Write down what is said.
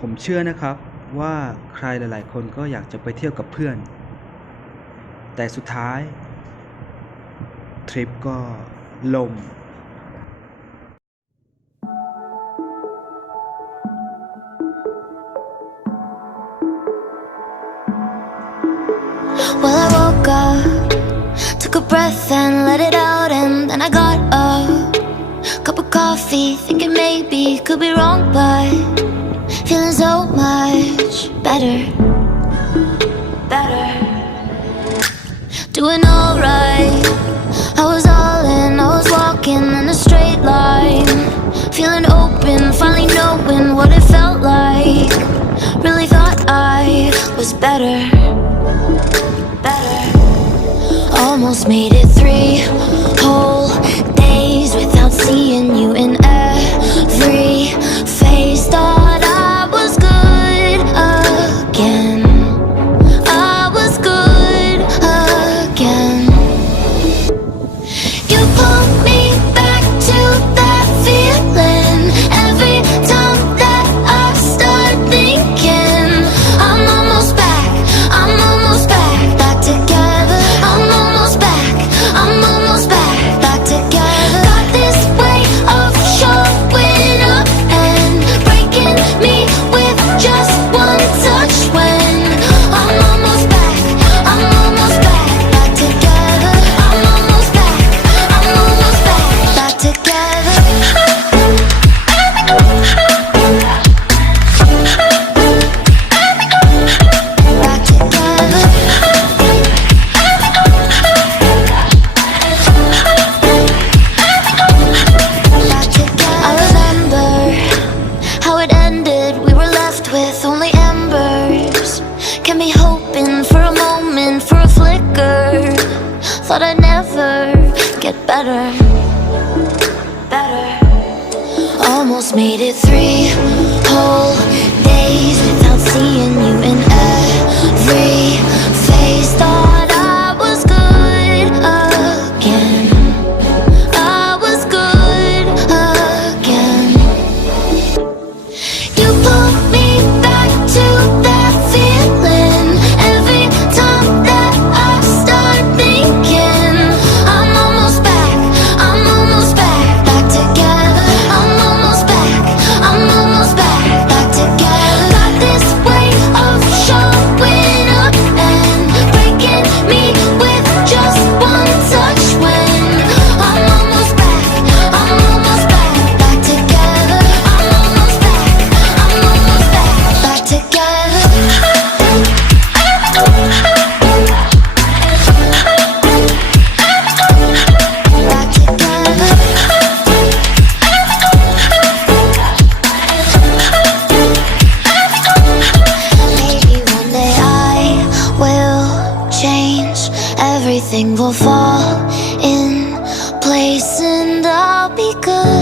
ผมเชื่อนะครับว่าใครหลายๆคนก็อยากจะไปเที่ยวกับเพื่อนแต่สุดท้ายทริปก็ล่ม Well, I woke up, took a breath and let it out, and then I got up. Cup of coffee, thinking maybe could be wrong, but feeling so much better. Doing alright. I was all in, I was walking in a straight line, feeling open, finally knowing what it felt like. Really thought I was better. Almost made it 3 whole days without seeing you in every phase. Thought I was good again. I was good again. You pulled me back to that feeling every time that I start thinking I'm almost back, I'm almost back, back together. I'm almost back together. Got this way of showing up and breaking me with just one touch when I'm almost back together. I'm almost back together. Back together. I remember how it ended. We were left with only embers. Kept me hoping for a moment, for a flicker. Thought I'd never get better. Almost made it 3 whole days without seeing you in every phase. Thought I was good again. I was good again. You pulled me back to that feeling every time that I start thinking I'm almost back together. I'm almost back together. Got this way of showing up and breaking me with just one touch when I'm almost back together. I'm almost back together. Back together. Maybe one day I will change. Everything will fall in place and I'll be good.